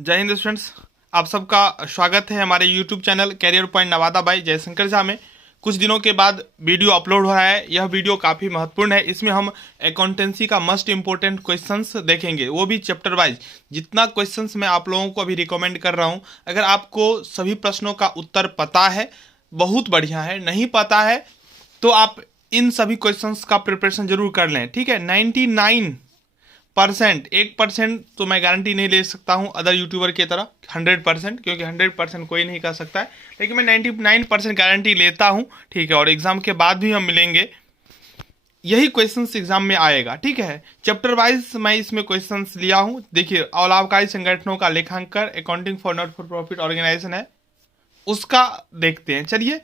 जय हिंद स्टूडेंट्स, आप सबका स्वागत है हमारे YouTube channel career point Nawada by Jaishankar Jha में। कुछ दिनों के बाद वीडियो अपलोड हो रहा है। यह वीडियो काफ़ी महत्वपूर्ण है। इसमें हम अकाउंटेंसी का मस्ट इम्पोर्टेंट क्वेश्चंस देखेंगे, वो भी चैप्टर वाइज। जितना क्वेश्चंस मैं आप लोगों को अभी रिकमेंड कर रहा हूँ, अगर आपको सभी प्रश्नों का उत्तर पता है बहुत बढ़िया है, नहीं पता है तो आप इन सभी क्वेश्चंस का प्रिपरेशन जरूर कर लें। ठीक है, 99% 1% तो मैं गारंटी नहीं ले सकता हूं अदर यूट्यूबर की तरह 100%, क्योंकि 100% कोई नहीं कर सकता है, लेकिन मैं 99% गारंटी लेता हूं। ठीक है, और एग्जाम के बाद भी हम मिलेंगे, यही क्वेश्चंस एग्जाम में आएगा। ठीक है, चैप्टर वाइज मैं इसमें क्वेश्चंस लिया हूं। देखिए, अलाभकारी संगठनों का लेखांकन, accounting for not for profit organisation है, उसका देखते हैं। चलिए,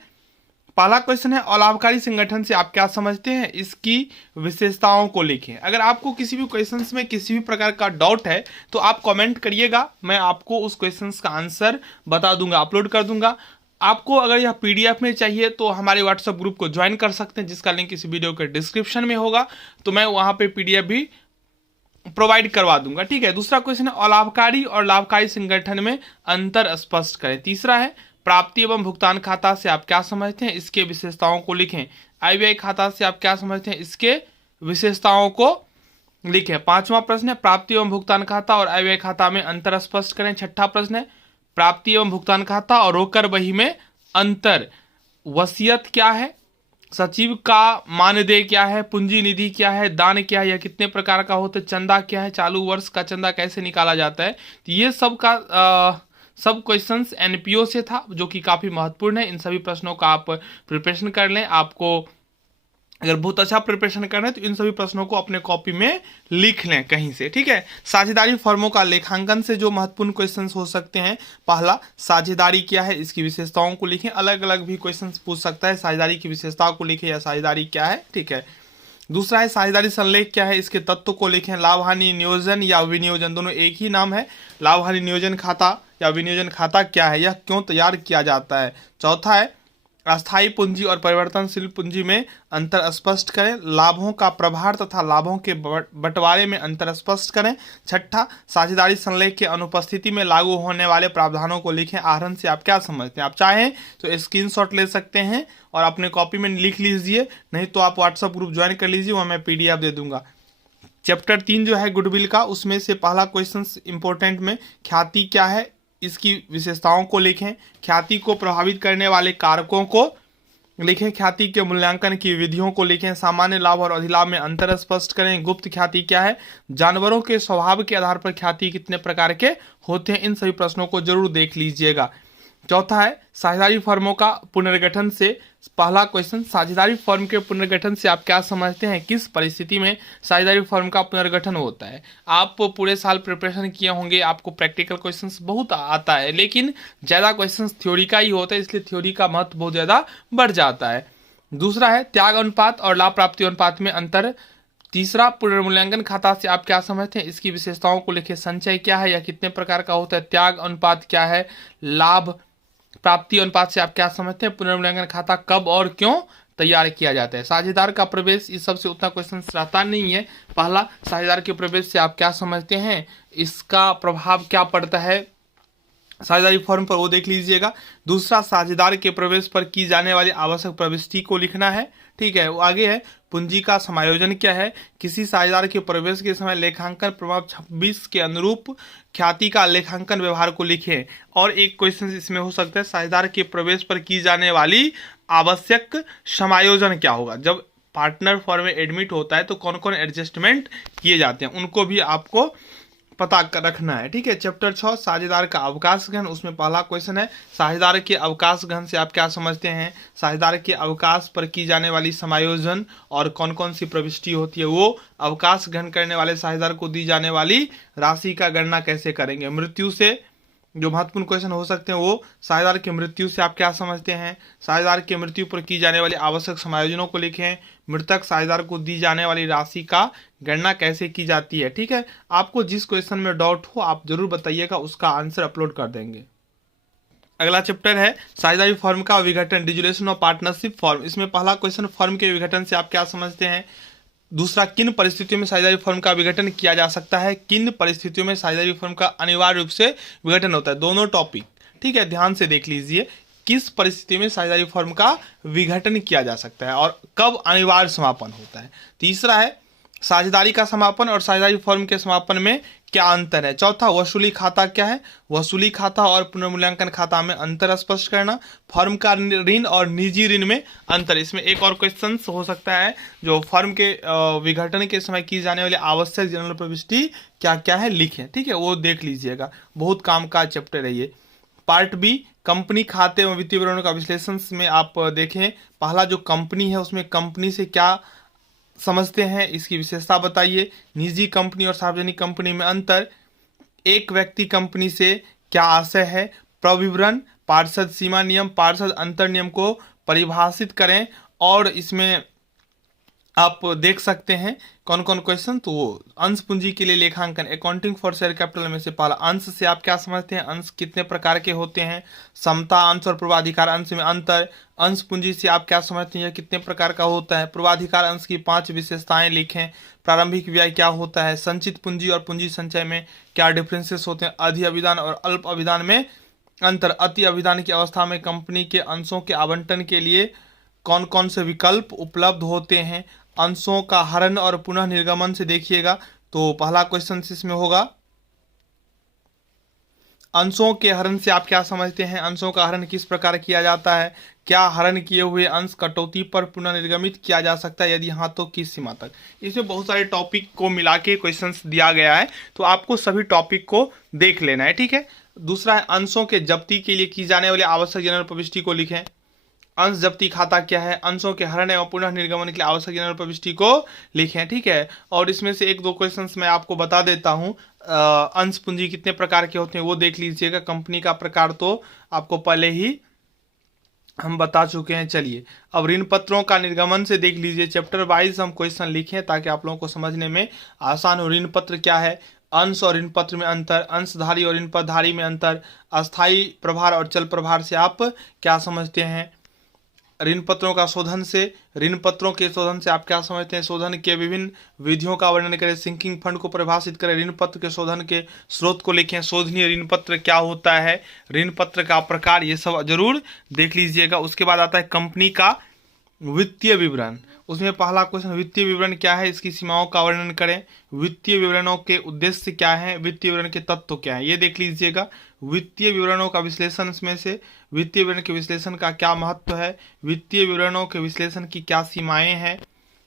पहला क्वेश्चन है, अलाभकारी संगठन से आप क्या समझते हैं, इसकी विशेषताओं को लिखें। अगर आपको किसी भी क्वेश्चंस में किसी भी प्रकार का डाउट है तो आप कमेंट करिएगा, मैं आपको उस क्वेश्चंस का आंसर बता दूंगा, अपलोड कर दूंगा। आपको अगर यह पीडीएफ में चाहिए तो हमारे व्हाट्सएप ग्रुप को ज्वाइन कर सकते हैं, जिसका लिंक इस वीडियो के डिस्क्रिप्शन में होगा, तो मैं वहां पे पीडीएफ भी प्रोवाइड करवा दूंगा। ठीक है, दूसरा क्वेश्चन है, अलाभकारी और लाभकारी संगठन में अंतर स्पष्ट करें। तीसरा है, प्राप्ति एवं भुगतान खाता से आप क्या समझते हैं, इसके विशेषताओं को लिखें। आईबीआई खाता से आप क्या समझते हैं, इसके विशेषताओं को लिखें। पांचवा प्रश्न है, प्राप्ति एवं भुगतान खाता और आईबीआई खाता में अंतर स्पष्ट करें। छठा प्रश्न है, प्राप्ति एवं भुगतान खाता और रोकड़ बही में अंतर। वसीयत क्या है, सचिव का मानदेय क्या है, पूंजी निधि क्या है, दान क्या है, यह कितने प्रकार का होता है, चंदा क्या है, चालू वर्ष का चंदा कैसे निकाला जाता है। तो ये सब क्वेश्चंस एनपीओ से था, जो कि काफ़ी महत्वपूर्ण है। इन सभी प्रश्नों का आप प्रिपरेशन कर लें। आपको अगर बहुत अच्छा प्रिपरेशन करना है तो इन सभी प्रश्नों को अपने कॉपी में लिख लें कहीं से। ठीक है, साझेदारी फर्मों का लेखांकन से जो महत्वपूर्ण क्वेश्चंस हो सकते हैं, पहला, साझेदारी क्या है, इसकी विशेषताओं को लिखें। अलग अलग भी क्वेश्चंस पूछ सकता है, साझेदारी की विशेषताओं को लिखें या साझेदारी क्या है। ठीक है, दूसरा है, साझेदारी संलेख क्या है, इसके तत्व को लिखें। लाभ हानि नियोजन या विनियोजन, दोनों एक ही नाम है। लाभ हानि नियोजन खाता या विनियोजन खाता क्या है, यह क्यों तैयार किया जाता है। चौथा है, अस्थायी पूंजी और परिवर्तनशील पूंजी में अंतर स्पष्ट करें। लाभों का प्रभार तथा लाभों के बंटवारे में अंतर स्पष्ट करें। छठा, साझेदारी संलेख के अनुपस्थिति में लागू होने वाले प्रावधानों को लिखें। आहरण से आप क्या समझते हैं। आप चाहें तो स्क्रीनशॉट ले सकते हैं और अपने कॉपी में लिख लीजिए, नहीं तो आप व्हाट्सएप ग्रुप ज्वाइन कर लीजिए, वहाँ मैं पीडीएफ दे दूंगा। चैप्टर 3 जो है गुडविल का, उसमें से पहला क्वेश्चन इंपॉर्टेंट में, ख्याति क्या है, इसकी विशेषताओं को लिखें। ख्याति को प्रभावित करने वाले कारकों को लिखें। ख्याति के मूल्यांकन की विधियों को लिखें। सामान्य लाभ और अधिलाभ में अंतर स्पष्ट करें। गुप्त ख्याति क्या है, जानवरों के स्वभाव के आधार पर ख्याति कितने प्रकार के होते हैं। इन सभी प्रश्नों को जरूर देख लीजिएगा। चौथा है, साझेदारी फर्मों का पुनर्गठन से, पहला क्वेश्चन, साझेदारी फर्म के पुनर्गठन से आप क्या समझते हैं, किस परिस्थिति में साझेदारी फर्म का पुनर्गठन होता है। आप पूरे साल प्रिपरेशन किए होंगे, आपको प्रैक्टिकल क्वेश्चंस बहुत आता है, लेकिन ज़्यादा क्वेश्चंस थ्योरी का ही होता है, इसलिए थ्योरी का महत्व बहुत ज़्यादा बढ़ जाता है। दूसरा है, त्याग अनुपात और लाभ प्राप्ति अनुपात में अंतर। तीसरा, पुनर्मूल्यांकन खाता से आप क्या समझते हैं, इसकी विशेषताओं को लिखे। संचय क्या है, या कितने प्रकार का होता है। त्याग अनुपात क्या है, लाभ प्राप्ति अनुपात से आप क्या समझते हैं। पुनर्मूल्यांकन खाता कब और क्यों तैयार किया जाता है। साझेदार का प्रवेश, इस सबसे उतना क्वेश्चन रहता नहीं है। पहला, साझेदार के प्रवेश से आप क्या समझते हैं, इसका प्रभाव क्या पड़ता है साझेदारी फर्म पर, वो देख लीजिएगा। दूसरा, साझेदार के प्रवेश पर की जाने वाली आवश्यक प्रविष्टि को लिखना है। ठीक है, वो आगे है, पूंजी का समायोजन क्या है। किसी साझेदार के प्रवेश के समय लेखांकन प्रभाव 26 के अनुरूप ख्याति का लेखांकन व्यवहार को लिखें। और एक क्वेश्चन इसमें हो सकता है, साझेदार के प्रवेश पर की जाने वाली आवश्यक समायोजन क्या होगा। जब पार्टनर फर्म में एडमिट होता है तो कौन कौन एडजस्टमेंट किए जाते हैं, उनको भी आपको पता रखना है। ठीक है, चैप्टर 6, साझेदार का अवकाश गहन, उसमें पहला क्वेश्चन है, साझेदार के अवकाश गहन से आप क्या समझते हैं। साझेदार के अवकाश पर की जाने वाली समायोजन और कौन कौन सी प्रविष्टि होती है, वो अवकाश ग्रहण करने वाले साझेदार को दी जाने वाली राशि का गणना कैसे करेंगे। मृत्यु से जो महत्वपूर्ण क्वेश्चन हो सकते हैं, वो साझेदार की मृत्यु से आप क्या समझते हैं। साझेदार की मृत्यु पर की जाने वाली आवश्यक समायोजनों को लिखें। मृतक साझेदार को दी जाने वाली राशि का गणना कैसे की जाती है। ठीक है, आपको जिस क्वेश्चन में डाउट हो आप जरूर बताइएगा, उसका आंसर अपलोड कर देंगे। अगला चैप्टर है, साझेदारी फर्म का विघटन, डिसोल्यूशन ऑफ पार्टनरशिप फर्म। इसमें पहला क्वेश्चन, फर्म के विघटन से आप क्या समझते हैं। दूसरा, किन परिस्थितियों में साझेदारी फर्म का विघटन किया जा सकता है? किन परिस्थितियों में साझेदारी फर्म का अनिवार्य रूप से विघटन होता है? दोनों टॉपिक, ठीक है, ध्यान से देख लीजिए। किस परिस्थिति में साझेदारी फर्म का विघटन किया जा सकता है और कब अनिवार्य समापन होता है? तीसरा है, साझेदारी का समापन और साझेदारी फर्म के समापन में क्या अंतर है? चौथा, वसूली खाता क्या है? वसूली खाता और पुनर्मूल्यांकन खाता में अंतर स्पष्ट करना। फर्म का ऋण और निजी ऋण में अंतर। इसमें एक और क्वेश्चन हो सकता है, जो फर्म के विघटन के समय की जाने वाली आवश्यक जनरल प्रविष्टि क्या क्या है, लिखें, ठीक है, वो देख लीजिएगा, बहुत काम का चैप्टर है ये। पार्ट बी, कंपनी खाते एवं वित्तीय विवरणों का विश्लेषण में आप देखें, पहला जो कंपनी है उसमें कंपनी से क्या समझते हैं, इसकी विशेषता बताइए। निजी कंपनी और सार्वजनिक कंपनी में अंतर। एक व्यक्ति कंपनी से क्या आशय है? प्रविवरण, पार्षद सीमा नियम, पार्षद अंतर नियम को परिभाषित करें। और इसमें आप देख सकते हैं कौन कौन क्वेश्चन, तो अंश पूंजी के लिए लेखांकन, अकाउंटिंग फॉर शेयर कैपिटल में से पहला, अंश से आप क्या समझते हैं? अंश कितने प्रकार के होते हैं? समता अंश और पूर्वाधिकार अंश में अंतर। अंश पूंजी से आप क्या समझते हैं, कितने प्रकार का होता है? पूर्वाधिकार अंश की 5 विशेषताएं लिखें। प्रारंभिक व्यय क्या होता है? संचित पूंजी और पूंजी संचय में क्या डिफरेंसेस होते हैं? अधि अभिदान और अल्प अभिदान में अंतर। अति अभिदान की अवस्था में कंपनी के अंशों के आवंटन के लिए कौन कौन से विकल्प उपलब्ध होते हैं? अंशों का हरण और पुनः निर्गमन से देखिएगा, तो पहला क्वेश्चन इसमें होगा, अंशों के हरण से आप क्या समझते हैं? अंशों का हरण किस प्रकार किया जाता है? क्या हरण किए हुए अंश कटौती पर पुनः निर्गमित किया जा सकता है? यदि हाँ तो किस सीमा तक? इसमें बहुत सारे टॉपिक को मिला के क्वेश्चंस दिया गया है, तो आपको सभी टॉपिक को देख लेना है, ठीक है। दूसरा है, अंशों के जब्ती के लिए की जाने वाली आवश्यक जनरल प्रविष्टि को लिखें। अंश जब्ती खाता क्या है? अंशों के हरण एवं पुनः निर्गमन के लिए आवश्यक जनरल प्रविष्टि को लिखें, ठीक है। और इसमें से एक दो क्वेश्चंस मैं आपको बता देता हूं। अंश पूंजी कितने प्रकार के होते हैं वो देख लीजिएगा। कंपनी का प्रकार तो आपको पहले ही हम बता चुके हैं। चलिए अब ऋण पत्रों का निर्गमन से देख लीजिए, चैप्टर वाइज हम क्वेश्चन लिखें ताकि आप लोगों को समझने में आसान हो। ऋण पत्र क्या है? अंश और ऋण पत्र में अंतर, अंशधारी और ऋण पत्रधारी में अंतर, अस्थायी प्रभार और चल प्रभार से आप क्या समझते हैं? ऋण पत्रों का शोधन से, ऋण पत्रों के शोधन से आप क्या समझते हैं? शोधन के विभिन्न विधियों का वर्णन करें, सिंकिंग फंड को परिभाषित करें, ऋण पत्र के शोधन के स्रोत को लिखें, शोधनीय ऋण पत्र क्या होता है, ऋण पत्र का प्रकार, ये सब जरूर देख लीजिएगा। उसके बाद आता है कंपनी का वित्तीय विवरण। उसमें पहला क्वेश्चन, वित्तीय विवरण क्या है, इसकी सीमाओं का वर्णन करें। वित्तीय विवरणों के उद्देश्य क्या है, वित्तीय विवरण के तत्व क्या है, ये देख लीजिएगा। वित्तीय विवरणों का विश्लेषण में से वित्तीय विवरण के विश्लेषण का क्या महत्व है, वित्तीय विवरणों के विश्लेषण की क्या सीमाएं हैं,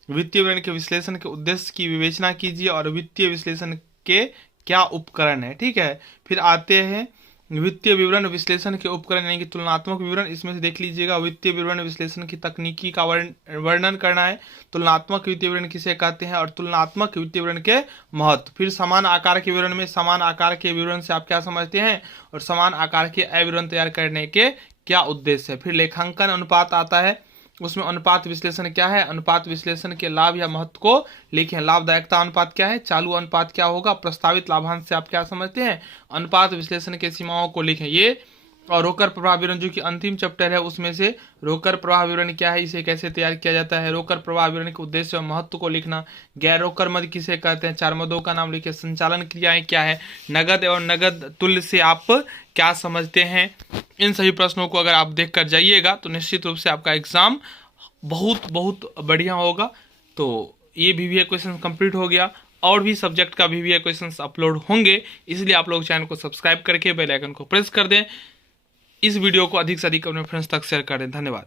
वित्तीय विवरण के विश्लेषण के उद्देश्य की विवेचना कीजिए और वित्तीय विश्लेषण के क्या उपकरण है, ठीक है। फिर आते हैं वित्तीय विवरण विश्लेषण के उपकरण यानी कि तुलनात्मक विवरण। इसमें से देख लीजिएगा, वित्तीय विवरण विश्लेषण की तकनीकी का वर्णन करना है। तुलनात्मक वित्तीय विवरण किसे कहते हैं और तुलनात्मक वित्तीय विवरण के महत्व। फिर समान आकार के विवरण में समान आकार के विवरण से आप क्या समझते हैं और समान आकार के अविवरण तैयार करने के क्या उद्देश्य है। फिर लेखांकन अनुपात आता है, उसमें अनुपात विश्लेषण क्या है, अनुपात विश्लेषण के लाभ या महत्व को लिखें। लाभदायकता अनुपात क्या है, चालू अनुपात क्या होगा, प्रस्तावित लाभांश से आप क्या समझते हैं, अनुपात विश्लेषण के सीमाओं को लिखें। ये और रोकर प्रवाह विवरण जो कि अंतिम चैप्टर है उसमें से रोकर प्रवाह विवरण क्या है, इसे कैसे तैयार किया जाता है, रोकर प्रवाह विवरण के उद्देश्य और महत्व को लिखना। गैर रोकर मद किसे कहते हैं, 4 मदों का नाम लिखे। संचालन क्रियाएं क्या है, नगद एवं नगद तुल्य से आप क्या समझते हैं। इन सभी प्रश्नों को अगर आप देख कर जाइएगा तो निश्चित रूप से आपका एग्जाम बहुत बहुत बढ़िया होगा। तो ये VVA क्वेश्चन कंप्लीट हो गया, और भी सब्जेक्ट का VVA क्वेश्चंस अपलोड होंगे, इसलिए आप लोग चैनल को सब्सक्राइब करके बेल आइकन को प्रेस कर दें। इस वीडियो को अधिक से अधिक अपने फ्रेंड्स तक शेयर कर दें। धन्यवाद।